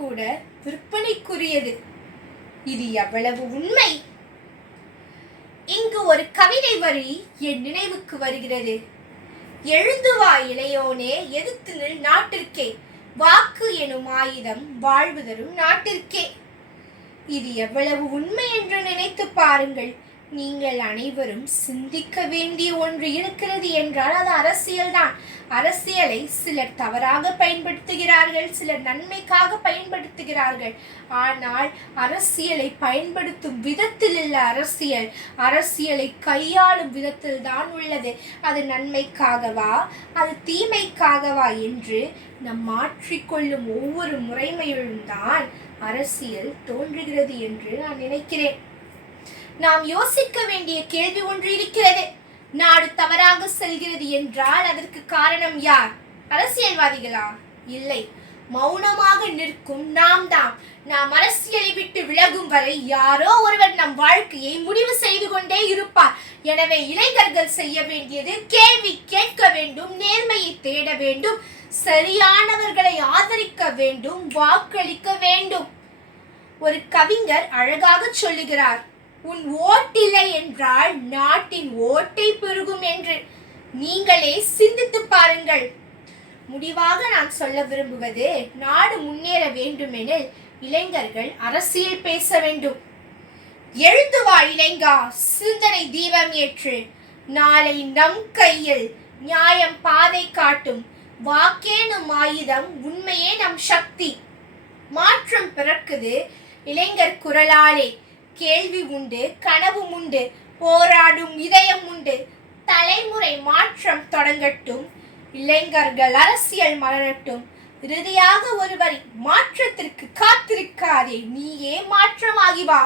கூட விற்பனைக்குரியது. இது எவ்வளவு உண்மை! இங்கு ஒரு கவிதை வரி என் நினைவுக்கு வருகிறது. எழுந்து வா இளையோனே, எதிர்த்து நில் நாட்டிற்கே, வாக்கு எனும் ஆயுதம் வாழ்வு தரும் நாட்டிற்கே. இது எவ்வளவு உண்மை என்று நினைத்து பாருங்கள். நீங்கள் அனைவரும் சிந்திக்க வேண்டிய ஒன்று இருக்கிறது என்றால் அது அரசியல்தான். அரசியலை சிலர் தவறாக பயன்படுத்துகிறார்கள், சிலர் நன்மைக்காக பயன்படுத்துகிறார்கள். ஆனால் அரசியலை பயன்படுத்தும் விதத்தில் இல்ல அரசியல், அரசியலை கையாளும் விதத்தில் தான் உள்ளது. அது நன்மைக்காகவா அது தீமைக்காகவா என்று நம் மாற்றிக்கொள்ளும் ஒவ்வொரு முறைமையிலும் தான் அரசியல் தோன்றுகிறது என்று நான் நினைக்கிறேன். நாம் யோசிக்க வேண்டிய கேள்வி ஒன்று இருக்கிறது. நாடு தவறாக செல்கிறது என்றால் அதற்கு காரணம் யார்? அரசியல்வாதிகளா? இல்லை, மௌனமாக நிற்கும் நாம் தான். நாம் அரசியலை விட்டு விலகும் வரை யாரோ ஒருவர் நம் வாழ்க்கையை முடிவு செய்து கொண்டே இருப்பார். எனவே இளைஞர்கள் செய்ய வேண்டியது கேள்வி கேட்க வேண்டும், நேர்மையை தேட வேண்டும், சரியானவர்களை ஆதரிக்க வேண்டும், வாக்களிக்க வேண்டும். ஒரு கவிஞர் அழகாக சொல்லுகிறார், உன் ஓட்டில்லை என்றால் நாட்டின் ஓட்டை பெருகும் என்று. நீங்களே சிந்தித்து பாருங்கள். முடிவாக நான் சொல்ல விரும்புவது, நாடு முன்னேற வேண்டுமெனில் இளைஞர்கள் அரசியல் பேச வேண்டும். எழுந்து வா இளைஞா, சிந்தனை தீபம் ஏற்று. நாளை நம் கையில், நியாயம் பாதை காட்டும். வாக்கேனும் ஆயுதம், உண்மையே நம் சக்தி. மாற்றம் பிறக்குது இளைஞர் குரலாலே. கேள்வி உண்டு, கனவும் உண்டு, போராடும் இதயம் உண்டு. தலைமுறை மாற்றம் தொடங்கட்டும், இளைஞர்கள் அரசியல் மலரட்டும். இறுதியாக ஒருவரை மாற்றத்திற்கு காத்திருக்காதே, நீயே மாற்றமாகி வா.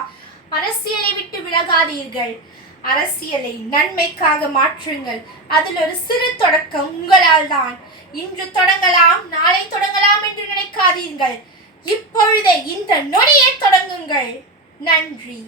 அரசியலை விட்டு விலகாதீர்கள், அரசியலை நன்மைக்காக மாற்றுங்கள். அதில் ஒரு சிறு தொடக்கம் உங்களால் தான். இன்று தொடங்கலாம், நாளை தொடங்கலாம் என்று நினைக்காதீர்கள். இப்பொழுதே இந்த நொடியை தொடங்குங்கள். நன்றி.